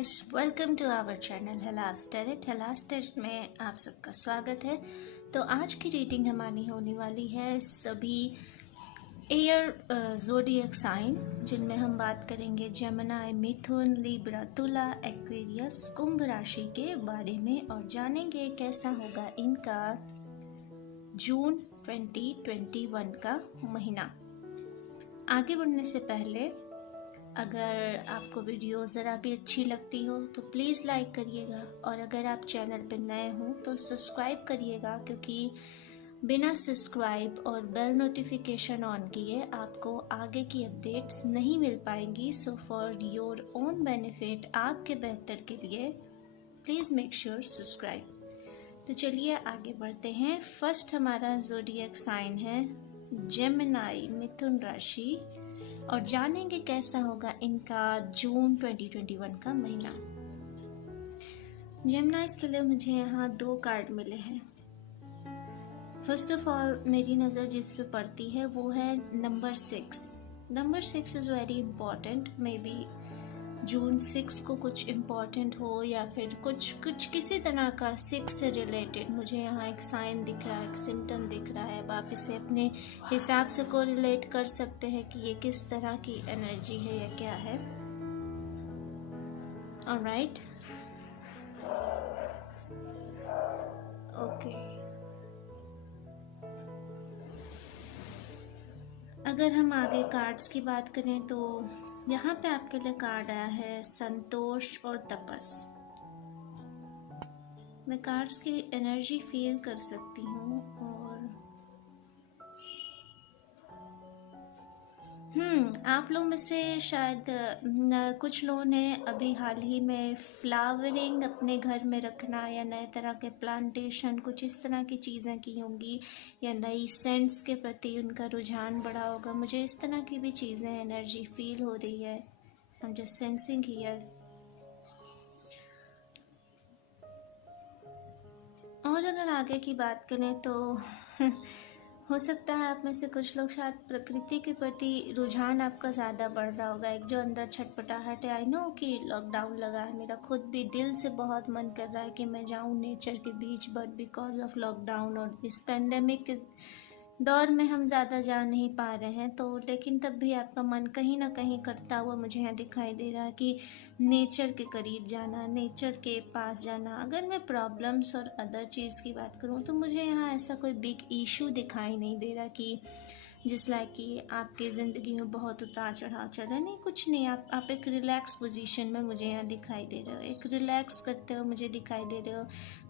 Guys, welcome to our channel Hellas Tarot. Hellas Tarot में आप सबका स्वागत है। तो आज की रीडिंग हमारी होने वाली है सभी एयर ज़ोडिएक साइन, जिनमें हम बात करेंगे जेमिनी, मिथुन, लिब्रा, तुला, एक्वेरियस, कुंभ राशि के बारे में और जानेंगे कैसा होगा इनका जून 2021 का महीना। आगे बढ़ने से पहले अगर आपको वीडियो ज़रा भी अच्छी लगती हो तो प्लीज़ लाइक करिएगा, और अगर आप चैनल पर नए हो तो सब्सक्राइब करिएगा, क्योंकि बिना सब्सक्राइब और बेल नोटिफिकेशन ऑन किए आपको आगे की अपडेट्स नहीं मिल पाएंगी। So for your own benefit, आपके बेहतर के लिए प्लीज़ मेक श्योर सब्सक्राइब। तो चलिए आगे बढ़ते हैं। फर्स्ट हमारा ज़ोडिएक साइन है जेमिनी, मिथुन राशि, और जानेंगे कैसा होगा इनका जून 2021 का महीना। जेमिनीज के लिए मुझे यहाँ 2 कार्ड मिले हैं। फर्स्ट ऑफ ऑल मेरी नज़र जिस पे पड़ती है वो है number 6। Number 6 is very important. May be June 6 को कुछ इम्पॉर्टेंट हो, या फिर कुछ किसी तरह का 6 से रिलेटेड मुझे यहाँ एक साइन दिख रहा है, एक सिम्टम दिख रहा है। अब आप इसे अपने हिसाब से को रिलेट कर सकते हैं कि ये किस तरह की एनर्जी है या क्या है। Alright, okay. अगर हम आगे कार्ड्स की बात करें तो यहाँ पे आपके लिए कार्ड आया है संतोष और तपस। मैं कार्ड्स की एनर्जी फील कर सकती हूँ, और आप लोग में से शायद कुछ लोगों ने अभी हाल ही में फ्लावरिंग अपने घर में रखना या नए तरह के प्लांटेशन, कुछ इस तरह की चीज़ें की होंगी, या नई सेंट्स के प्रति उनका रुझान बढ़ा होगा। मुझे इस तरह की भी चीज़ें एनर्जी फील हो रही है। I am just sensing here. और अगर आगे की बात करें तो हो सकता है आप में से कुछ लोग शायद प्रकृति के प्रति रुझान आपका ज़्यादा बढ़ रहा होगा। एक जो अंदर छटपटाहट है, आई नो कि लॉकडाउन लगा है, मेरा खुद भी दिल से बहुत मन कर रहा है कि मैं जाऊं नेचर के बीच, बट बिकॉज ऑफ लॉकडाउन और इस पेंडेमिक के दौर में हम ज़्यादा जा नहीं पा रहे हैं। तो लेकिन तब भी आपका मन कहीं ना कहीं करता हुआ मुझे यहाँ दिखाई दे रहा है कि नेचर के करीब जाना, नेचर के पास जाना। अगर मैं प्रॉब्लम्स और अदर चीज़ की बात करूँ तो मुझे यहाँ ऐसा कोई बिग इशू दिखाई नहीं दे रहा कि जिस लाइक कि आपकी ज़िंदगी में बहुत उतार चढ़ाव चल रहा है। नहीं, कुछ नहीं। आप एक रिलैक्स पोजीशन में मुझे यहाँ दिखाई दे रहे हो, एक रिलैक्स करते हो मुझे दिखाई दे रहे हो।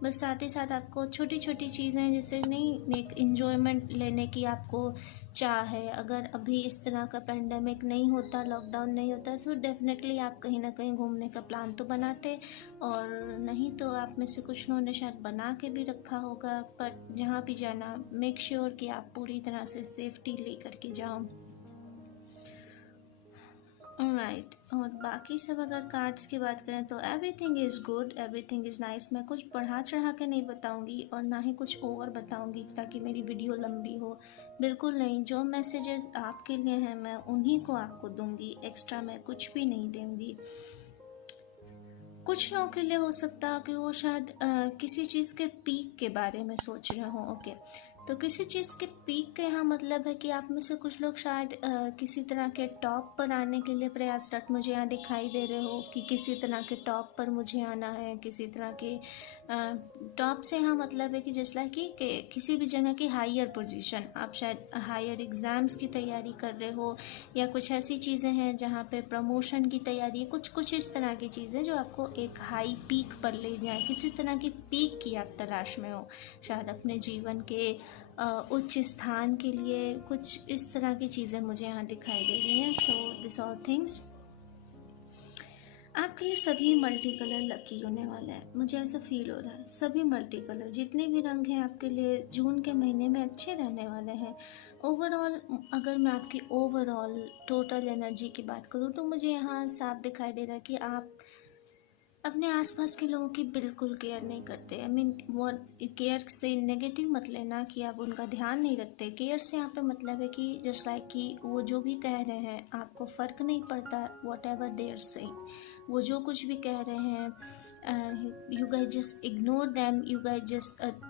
बस साथ ही साथ आपको छोटी छोटी चीज़ें, जैसे नहीं, एक इन्जॉयमेंट लेने की आपको चाह है। अगर अभी इस तरह का पेंडेमिक नहीं होता, लॉकडाउन नहीं होता, तो डेफिनेटली आप कहीं ना कहीं घूमने का प्लान तो बनाते, और नहीं तो आप में से कुछ लोगों ने शायद बना के भी रखा होगा। पर जहाँ भी जाना, मेक श्योर कि आप पूरी तरह से सेफ्टी ले करके जाओ। ऑलराइट, और बाकी सब अगर कार्ड्स की बात करें तो everything is good, everything is nice. मैं कुछ बढ़ा चढ़ा के नहीं बताऊंगी और ना ही कुछ ओवर बताऊंगी ताकि मेरी वीडियो लंबी हो, बिल्कुल नहीं। जो मैसेजेस आपके लिए हैं मैं उन्हीं को आपको दूंगी, एक्स्ट्रा मैं कुछ भी नहीं दूंगी। कुछ लोगों के लिए हो सकता है कि वो शायद किसी चीज़ के पीक के बारे में सोच रहे हो। ओके, तो किसी चीज़ के पीक का यहाँ मतलब है कि आप में से कुछ लोग शायद किसी तरह के टॉप पर आने के लिए प्रयासरत मुझे यहाँ दिखाई दे रहे हो, कि किसी तरह के टॉप पर मुझे आना है। किसी तरह के टॉप से यहाँ मतलब है कि जैसा कि किसी भी जगह की हायर पोजीशन, आप शायद हायर एग्ज़ाम्स की तैयारी कर रहे हो, या कुछ ऐसी चीज़ें हैं जहाँ पे प्रमोशन की तैयारी, कुछ इस तरह की चीज़ें जो आपको एक हाई पीक पर ले जाए। किसी तरह की पीक की आप तलाश में हो, शायद अपने जीवन के उच्च स्थान के लिए। कुछ इस तरह की चीज़ें मुझे यहाँ दिखाई दे रही हैं। सो दिस ऑल थिंग्स आपके लिए सभी मल्टी कलर लकी होने वाले हैं, मुझे ऐसा फील हो रहा है। सभी मल्टी कलर, जितने भी रंग हैं आपके लिए जून के महीने में अच्छे रहने वाले हैं। ओवरऑल अगर मैं आपकी ओवरऑल टोटल एनर्जी की बात करूँ तो मुझे यहाँ साफ दिखाई दे रहा है कि आप अपने आसपास के लोगों की बिल्कुल केयर नहीं करते। आई मीन वो केयर से नेगेटिव मत लेना कि आप उनका ध्यान नहीं रखते। केयर से यहाँ पे मतलब है कि जस्ट लाइक कि वो जो भी कह रहे हैं आपको फ़र्क नहीं पड़ता, वॉट एवर देयर से, वो जो कुछ भी कह रहे हैं, you guys just ignore them, you guys just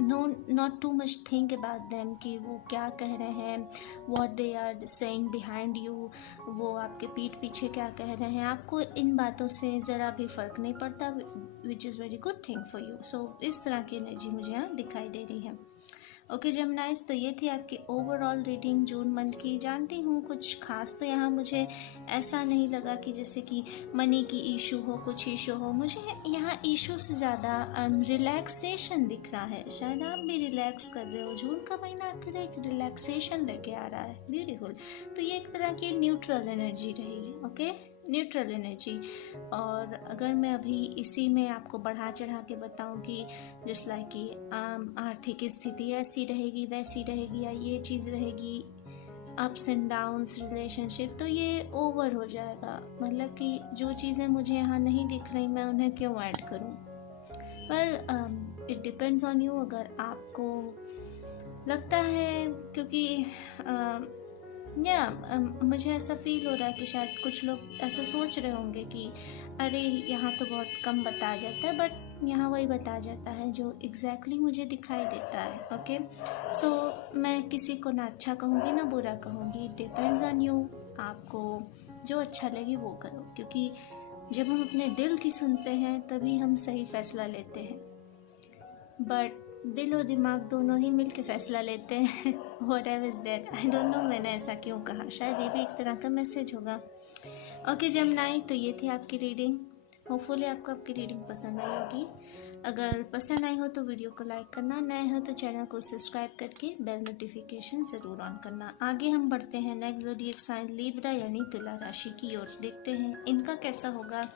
know not too much think about them कि वो क्या कह रहे हैं, what they are saying behind you, वो आपके पीठ पीछे क्या कह रहे हैं, आपको इन बातों से ज़रा भी फ़र्क नहीं पड़ता, which is very good thing for you. So इस तरह की एनर्जी मुझे यहाँ दिखाई दे रही है। ओके जेमिनाइज, तो ये थी आपकी ओवरऑल रीडिंग जून मंथ की। जानती हूँ कुछ खास तो यहाँ मुझे ऐसा नहीं लगा कि जैसे कि मनी की इशू हो, कुछ इशू हो। मुझे यहाँ इशू से ज़्यादा रिलैक्सेशन दिख रहा है। शायद आप भी रिलैक्स कर रहे हो। जून का महीना आपके लिए एक रिलैक्सेशन लेके आ रहा है। ब्यूटीफुल। तो ये एक तरह की न्यूट्रल एनर्जी रहेगी। Okay, neutral energy. और अगर मैं अभी इसी में आपको बढ़ा चढ़ा के बताऊं कि जस्ट लाइक कि आर्थिक स्थिति ऐसी रहेगी, वैसी रहेगी, या ये चीज़ रहेगी, अप्स एंड डाउन्स रिलेशनशिप, तो ये ओवर हो जाएगा। मतलब कि जो चीज़ें मुझे यहाँ नहीं दिख रही मैं उन्हें क्यों ऐड करूँ। Well it depends on you. अगर आपको लगता है, क्योंकि मुझे ऐसा फील हो रहा है कि शायद कुछ लोग ऐसा सोच रहे होंगे कि अरे यहाँ तो बहुत कम बताया जाता है, बट यहाँ वही बताया जाता है जो एग्जैक्टली मुझे दिखाई देता है। ओके, सो मैं किसी को ना अच्छा कहूँगी ना बुरा कहूँगी। Depends on you. आपको जो अच्छा लगे वो करो, क्योंकि जब हम अपने दिल की सुनते हैं तभी हम सही फैसला लेते हैं। बट दिल और दिमाग दोनों ही मिल के फैसला लेते हैं। What ever is that, I don't know मैंने ऐसा क्यों कहा। शायद ये भी एक तरह का मैसेज होगा। ओके जेमिनाई, तो ये थी आपकी रीडिंग। होपफुली आपको आपकी रीडिंग पसंद आई होगी। अगर पसंद आई हो तो वीडियो को लाइक करना, नए हो तो चैनल को सब्सक्राइब करके बेल नोटिफिकेशन ज़रूर ऑन करना। आगे हम बढ़ते हैं नेक्स्ट ज़ोडिएक साइन लिब्रा यानी तुला राशि की ओर। देखते हैं इनका कैसा होगा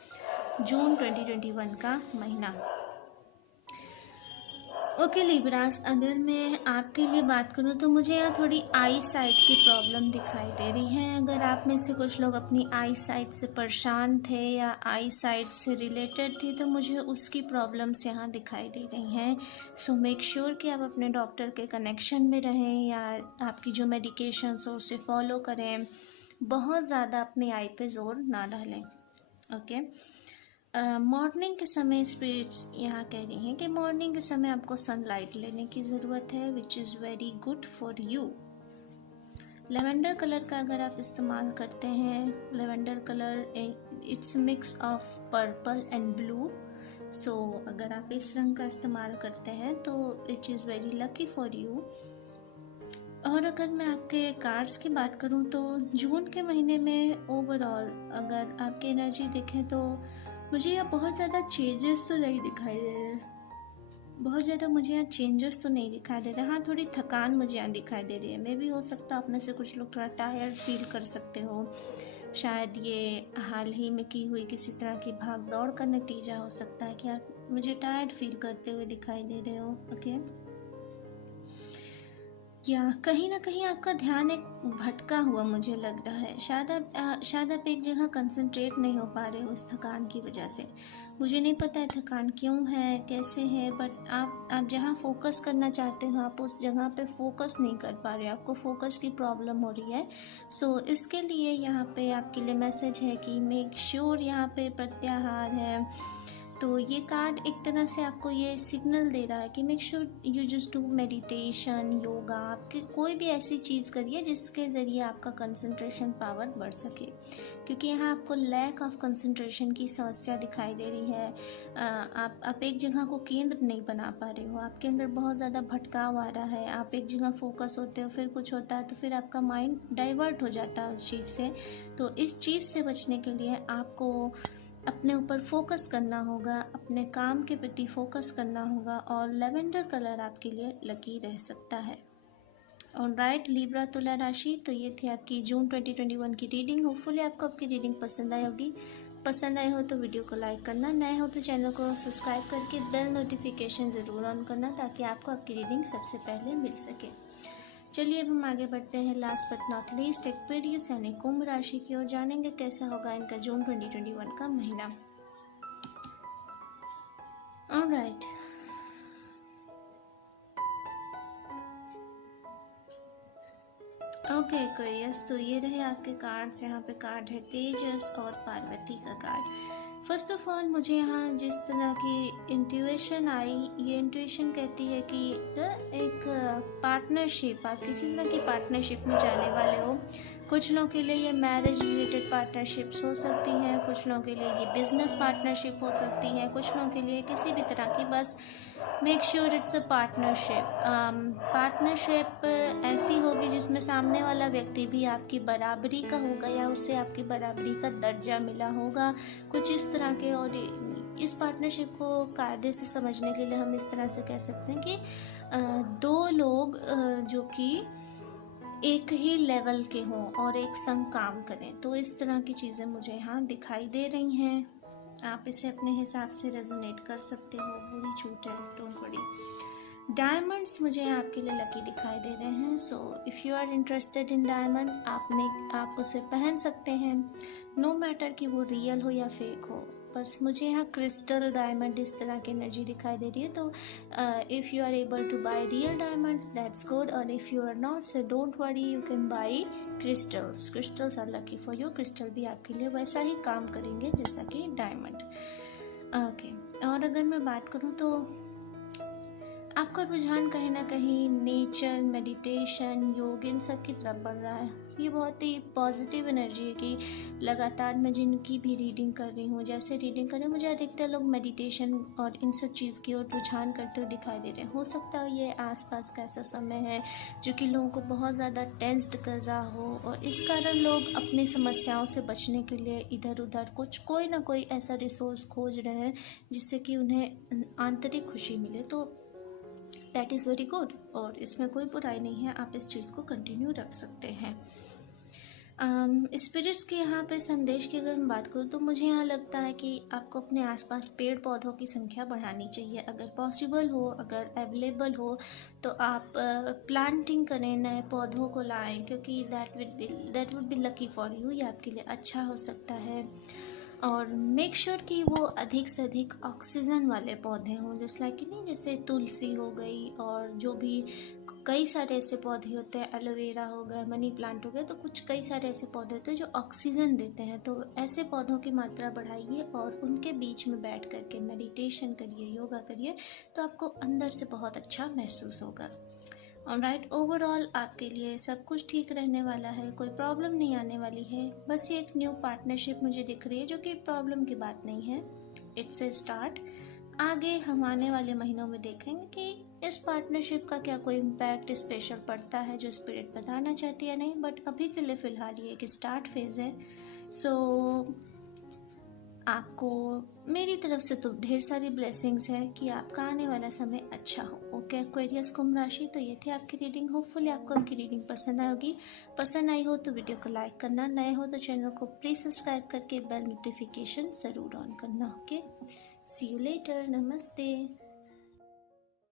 जून 2021 का महीना। ओके लिब्रास, अगर मैं आपके लिए बात करूँ तो मुझे यहाँ थोड़ी आई साइट की प्रॉब्लम दिखाई दे रही है। अगर आप में से कुछ लोग अपनी आई साइट से परेशान थे या आई साइट से रिलेटेड थे तो मुझे उसकी प्रॉब्लम्स यहाँ दिखाई दे रही हैं। सो मेक श्योर कि आप अपने डॉक्टर के कनेक्शन में रहें या आपकी जो मेडिकेशंस हो उसे फॉलो करें। बहुत ज़्यादा अपनी आई पे जोर ना डालें। ओके, मॉर्निंग के समय स्पिरिट्स यहाँ कह रही हैं कि मॉर्निंग के समय आपको सनलाइट लेने की ज़रूरत है, which is very good for you. Lavender colour का अगर आप इस्तेमाल करते हैं, lavender colour it's mix of purple and blue. So अगर आप इस रंग का इस्तेमाल करते हैं तो it is very lucky for you. और अगर मैं आपके कार्ड्स की बात करूँ तो जून के महीने में ओवरऑल अगर आपकी एनर्जी देखें तो मुझे यहाँ बहुत ज़्यादा चेंजेस तो नहीं दिखाई दे रहे। बहुत ज़्यादा मुझे यहाँ चेंजेस तो नहीं दिखाई दे रहे। हाँ, थोड़ी थकान मुझे यहाँ दिखाई दे रही है। मे भी हो सकता है आप में से कुछ लोग थोड़ा टायर्ड फील कर सकते हो। शायद ये हाल ही में की हुई किसी तरह की भाग दौड़ का नतीजा हो सकता है कि आप मुझे टायर्ड फील करते हुए दिखाई दे रहे हो। ओके, या कहीं ना कहीं आपका ध्यान एक भटका हुआ मुझे लग रहा है। शायद आप एक जगह कंसंट्रेट नहीं हो पा रहे हो इस थकान की वजह से। मुझे नहीं पता है थकान क्यों है, कैसे है, बट आप जहाँ फोकस करना चाहते हो आप उस जगह पे फोकस नहीं कर पा रहे हो। आपको फोकस की प्रॉब्लम हो रही है। सो इसके लिए यहाँ पे आपके लिए मैसेज है कि मेक श्योर यहाँ पे प्रत्याहार है। तो ये कार्ड एक तरह से आपको ये सिग्नल दे रहा है कि make sure you just do meditation, yoga, आपके कोई भी ऐसी चीज़ करिए जिसके ज़रिए आपका कंसंट्रेशन पावर बढ़ सके, क्योंकि यहाँ आपको लैक ऑफ कंसंट्रेशन की समस्या दिखाई दे रही है। आप एक जगह को केंद्र नहीं बना पा रहे हो, आपके अंदर बहुत ज़्यादा भटकाव आ रहा है। आप एक जगह फोकस होते हो, फिर कुछ होता है तो फिर आपका माइंड डाइवर्ट हो जाता है उस चीज़ से। तो इस चीज़ से बचने के लिए आपको अपने ऊपर फोकस करना होगा, अपने काम के प्रति फोकस करना होगा, और लेवेंडर कलर आपके लिए लकी रह सकता है। ऑलराइट लिब्रा तुला राशि, तो ये थी आपकी जून 2021 की रीडिंग। होपफुली आपको आपकी रीडिंग पसंद आई होगी। पसंद आए हो तो वीडियो को लाइक करना, नए हो तो चैनल को सब्सक्राइब करके बेल नोटिफिकेशन ज़रूर ऑन करना ताकि आपको आपकी रीडिंग सबसे पहले मिल सके। चलिए अब हम आगे बढ़ते हैं। Last but not least Aquarius यानी कुंभ राशि की ओर जानेंगे कैसा होगा इनका जून 2021 का महीना। ऑलराइट, ओके एक्वेरियस, तो ये रहे आपके कार्ड्स। यहाँ पे कार्ड है तेजस और पार्वती का कार्ड। फर्स्ट ऑफ ऑल मुझे यहाँ जिस तरह की इंट्यूशन आई, ये इंट्यूशन कहती है कि एक पार्टनरशिप, आप किसी तरह की पार्टनरशिप में जाने वाले हो। कुछ लोगों के लिए ये मैरिज रिलेटेड पार्टनरशिप्स हो सकती हैं, कुछ लोगों के लिए ये बिजनेस पार्टनरशिप हो सकती है, कुछ लोगों के लिए किसी भी तरह की, बस make sure it's a partnership. Partnership ऐसी होगी जिसमें सामने वाला व्यक्ति भी आपकी बराबरी का होगा या उसे आपकी बराबरी का दर्जा मिला होगा, कुछ इस तरह के। और इस पार्टनरशिप को कायदे से समझने के लिए हम इस तरह से कह सकते हैं कि दो लोग जो कि एक ही लेवल के हों और एक संग काम करें, तो इस तरह की चीज़ें मुझे यहाँ दिखाई दे रही हैं। आप इसे अपने हिसाब से रेजोनेट कर सकते हो, बुरी छूट है, डोंट वरी। डायमंड्स मुझे आपके लिए लकी दिखाई दे रहे हैं, so if you are interested in diamond, आप उसे पहन सकते हैं, नो मैटर कि वो रियल हो या फेक हो। पर मुझे यहाँ क्रिस्टल डायमंड इस तरह की एनर्जी दिखाई दे रही है। तो if you are able to buy real diamonds that's good, और if you are not so don't worry, you can buy crystals. Crystals are lucky for you. Crystal भी आपके लिए वैसा ही काम करेंगे जैसा कि डायमंड। ओके, और अगर मैं बात करूँ तो आपका रुझान कहीं ना कहीं नेचर, मेडिटेशन, योग, इन सब की तरफ बढ़ रहा है। ये बहुत ही पॉजिटिव एनर्जी है कि लगातार मैं जिनकी भी रीडिंग कर रही हूँ, जैसे रीडिंग कर रही हूँ, मुझे अधिकतर लोग मेडिटेशन और इन सब चीज़ की ओर रुझान करते हुए दिखाई दे रहे हैं। हो सकता है ये आसपास का ऐसा समय है जो कि लोगों को बहुत ज़्यादा टेंस्ड कर रहा हो, और इस कारण लोग अपनी समस्याओं से बचने के लिए इधर उधर कोई ना कोई ऐसा रिसोर्स खोज रहे हैं जिससे कि उन्हें आंतरिक खुशी मिले। तो दैट इज़ वेरी गुड, और इसमें कोई बुराई नहीं है, आप इस चीज़ को कंटिन्यू रख सकते हैं। स्पिरिट्स के यहाँ पे संदेश की अगर मैं बात करूँ तो मुझे यहाँ लगता है कि आपको अपने आसपास पेड़ पौधों की संख्या बढ़ानी चाहिए। अगर पॉसिबल हो, अगर अवेलेबल हो, तो आप प्लांटिंग करें, नए पौधों को लाएं, क्योंकि that would be lucky for you. ये आपके लिए अच्छा हो सकता है। और मेक श्योर कि वो अधिक से अधिक ऑक्सीजन वाले पौधे हों, जैसे तुलसी हो गई, और जो भी कई सारे ऐसे पौधे होते हैं, एलोवेरा हो गया, मनी प्लांट हो गया, तो कुछ कई सारे ऐसे पौधे होते हैं जो ऑक्सीजन देते हैं। तो ऐसे पौधों की मात्रा बढ़ाइए और उनके बीच में बैठ करके मेडिटेशन करिए, योगा करिए, तो आपको अंदर से बहुत अच्छा महसूस होगा। ऑलराइट, ओवरऑल आपके लिए सब कुछ ठीक रहने वाला है, कोई प्रॉब्लम नहीं आने वाली है। बस ये एक न्यू पार्टनरशिप मुझे दिख रही है जो कि प्रॉब्लम की बात नहीं है, इट्स ए स्टार्ट। आगे हम आने वाले महीनों में देखेंगे कि इस पार्टनरशिप का क्या कोई इम्पैक्ट स्पेशल पड़ता है जो स्पिरिट बताना चाहती है, नहीं, बट अभी के लिए फ़िलहाल ये एक स्टार्ट फेज़ है। सो आपको मेरी तरफ से तो ढेर सारी ब्लेसिंग्स है कि आपका आने वाला समय अच्छा हो। ओके एक्वेरियस कुंभ राशि, तो ये थी आपकी रीडिंग। होपफुली आपको आपकी रीडिंग पसंद आएगी। पसंद आई हो तो वीडियो को लाइक करना, नए हो तो चैनल को प्लीज़ सब्सक्राइब करके बेल नोटिफिकेशन ज़रूर ऑन करना। ओके, सी यू लेटर, नमस्ते।